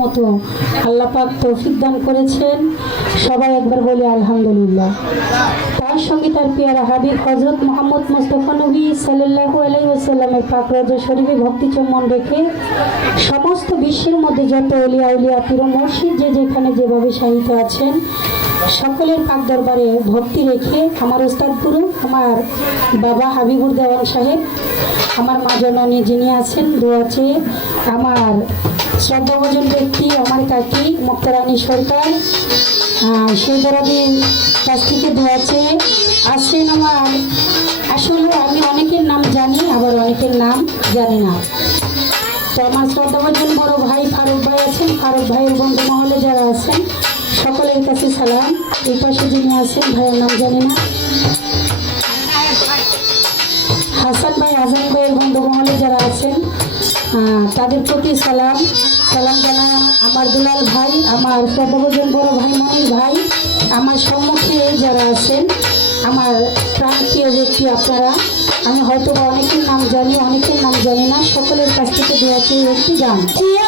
মতো আল্লাহ পাক তৌফিক দান করেছেন। সবাই একবার বলি আলহামদুলিল্লাহ। তার সঙ্গে তার পেয়ারা হাবিব হযরত মুহাম্মদ মুস্তাফা নবী সাল্লাল্লাহু আলাইহি ওয়াসাল্লামের পাক রওজা শরীফে ভক্তি চুম্বন রেখে সমস্ত বিশ্বের মধ্যে যত আউলিয়া উলিয়া পীর ও মুর্শিদ যে যেখানে যেভাবে শায়িত আছেন সকলের পাক দরবারে ভক্তি রেখে আমার উস্তাদ গুরু আমার বাবা হাবিবুর দেওয়ান সাহেব, আমার মা জননী যিনি আছেন দোয়া চেয়ে, আমার শ্রদ্ধাভাজন ব্যক্তি আমার কাকি মুক্তারানী সরকার, সেই দরদির কাছ থেকে দোয়া চেয়ে আসেন। আমার আসলে আমি অনেকের নাম জানি, আবার অনেকের নাম জানি না। তো আমার শ্রদ্ধাভাজন বড় ভাই ফারুক ভাই আছেন, ফারুক ভাইয়ের বন্ধু মহলে যারা আছেন সকলের কাছে সালাম। এই পাশে যিনি আছেন ভাইয়ের নাম জানি না, হাসান ভাই আজান ভাইয়ের বন্ধু মহলে যারা আছেন তাদের প্রতি সালাম জানাই। আমার দুলাল ভাই, আমার শ্রদ্ধাভাজন বড় ভাই মনির ভাই, আমার সম্মুখে যারা আছেন আমার প্রাণপ্রিয় ব্যক্তি আপনারা, আমি হয়তো অনেকের নাম জানি অনেকের নাম জানি না, সকলের কাছ থেকে দোয়া চেয়ে একটি গান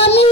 আমি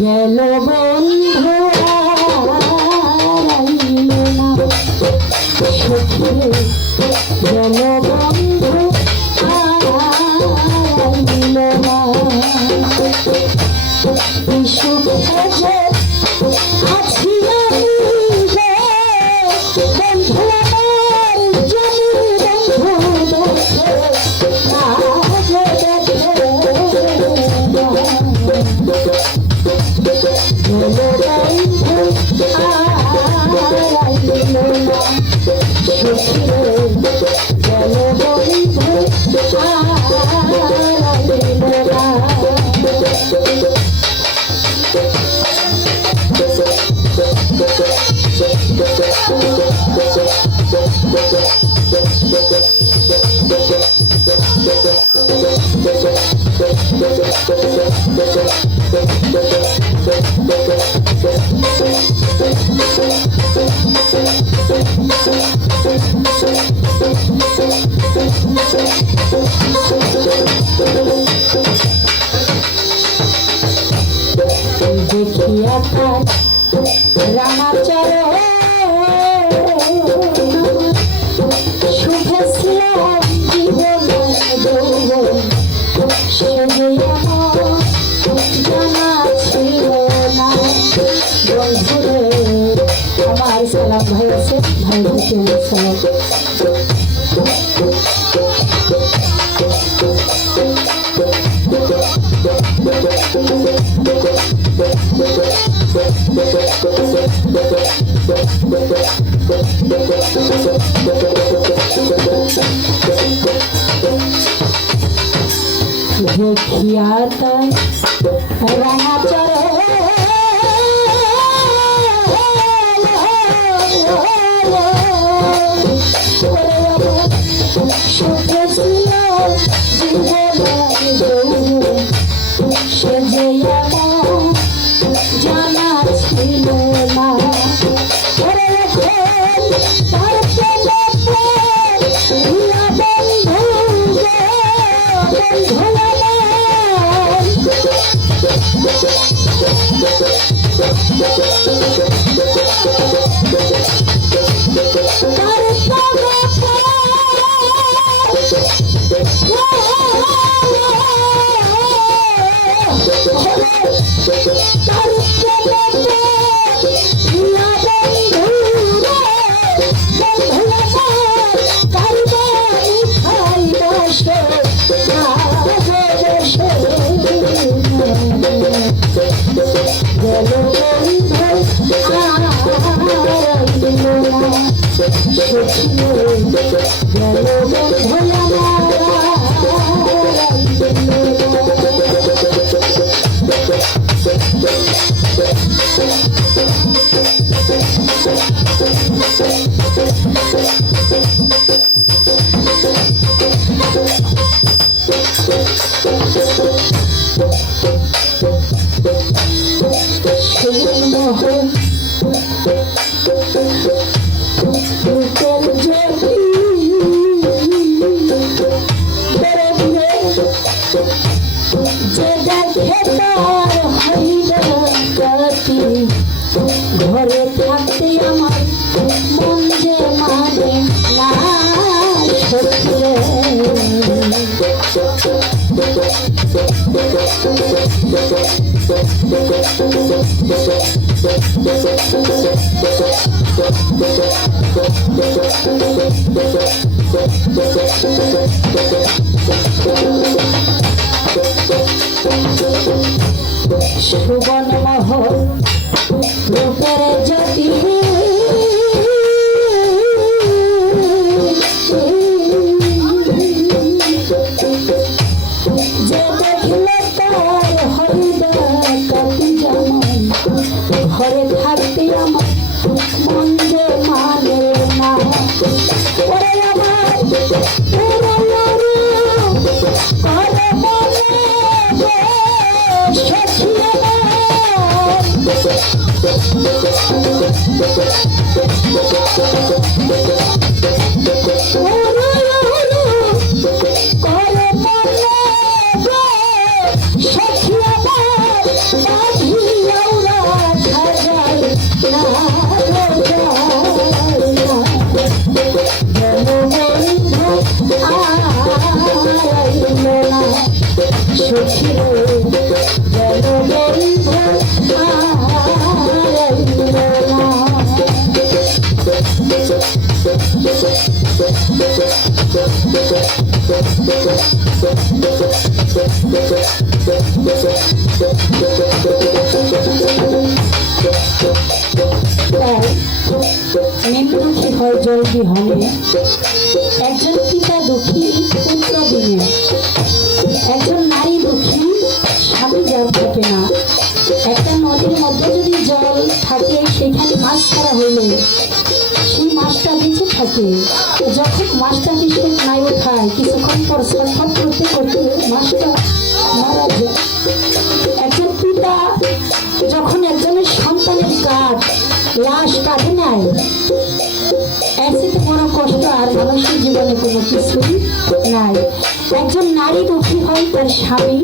গেল বন্ধু আইল না সখী, গেল বন্ধু আইল না সুখে যে আছি আমি রে বন্ধু আমার জানি বন্ধু দেখিয়া তার রামাচর সুখে ছিলাম জীবন সে জানা ছিল না। বন্ধুরে আমার সালাম ভাই আছে, ভাই দিকে আমার সালাম। দেখিয়া তার রামাচর সুখে ছিল জীবন সে যে জানা ছিল না। ঘরে থাকতে আমার মন যে মানে না সত্যি সুবন মহল রূপের জ্যোতি যে দেখলে তার হৃদয় কাটি জামাই ঘরে থাকতে আমার মন যে মানে না ওরে আমার দুঃখী হয় জলদি হলে একজন পিতা দুঃখী পুত্র বিনে একজন নারী দুঃখী স্বামী যার থাকে না একটা নদীর মধ্যে যদি জল থাকে সেখানে মাছ ছাড়া হইলে সেই মাছটা বেঁচে থাকে যখন মাছটা সে নাই ওঠায় কিছুক্ষণ পর ছটফট করতে করতে মাছটা মারা যায় একজন পিতা যখন একজনের সন্তানের কাঠ লাশ কাঁধে নেয় এর থেকে বড় কষ্ট আর মানুষের জীবনে কোনো কিছুই নাই একজন নারী দুঃখী হয় তার স্বামী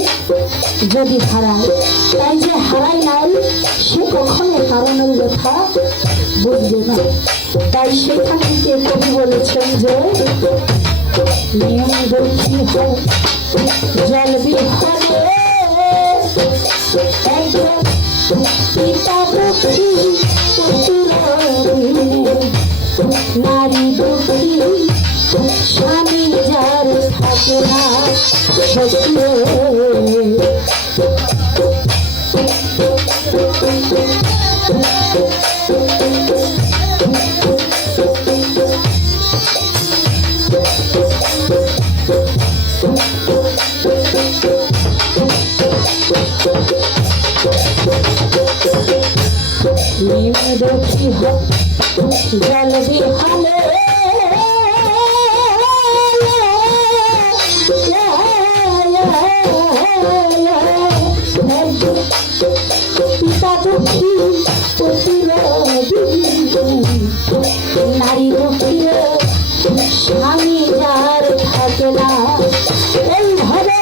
যদি হারায় তাই যে হারায় নাই সে কখনো কারণের কথা বুঝবে না তাই সেখান থেকে কবি বলেছেন যে নিয়ম দুঃখী হয় জল বিহারে একজন পিতা দুঃখী নারী দুঃখী স্বামী যার থাকে না দুঃখী জল বিহালে পিতা দুঃখী নারী দুঃখী স্বামী যার থাকে না এইভাবে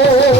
Oh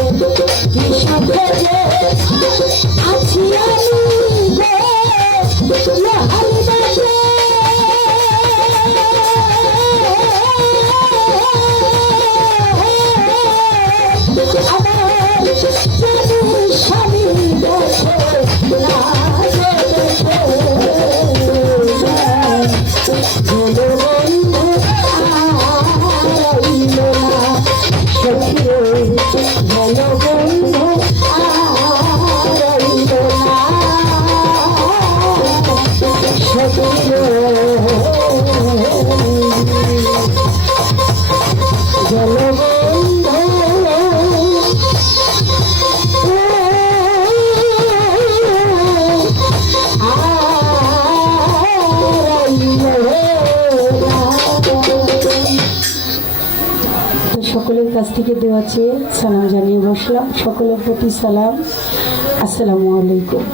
কাছ থেকে দোয়া চেয়ে সালাম জানিয়ে বসলাম। সকলের প্রতি সালাম, আসসালামু আলাইকুম।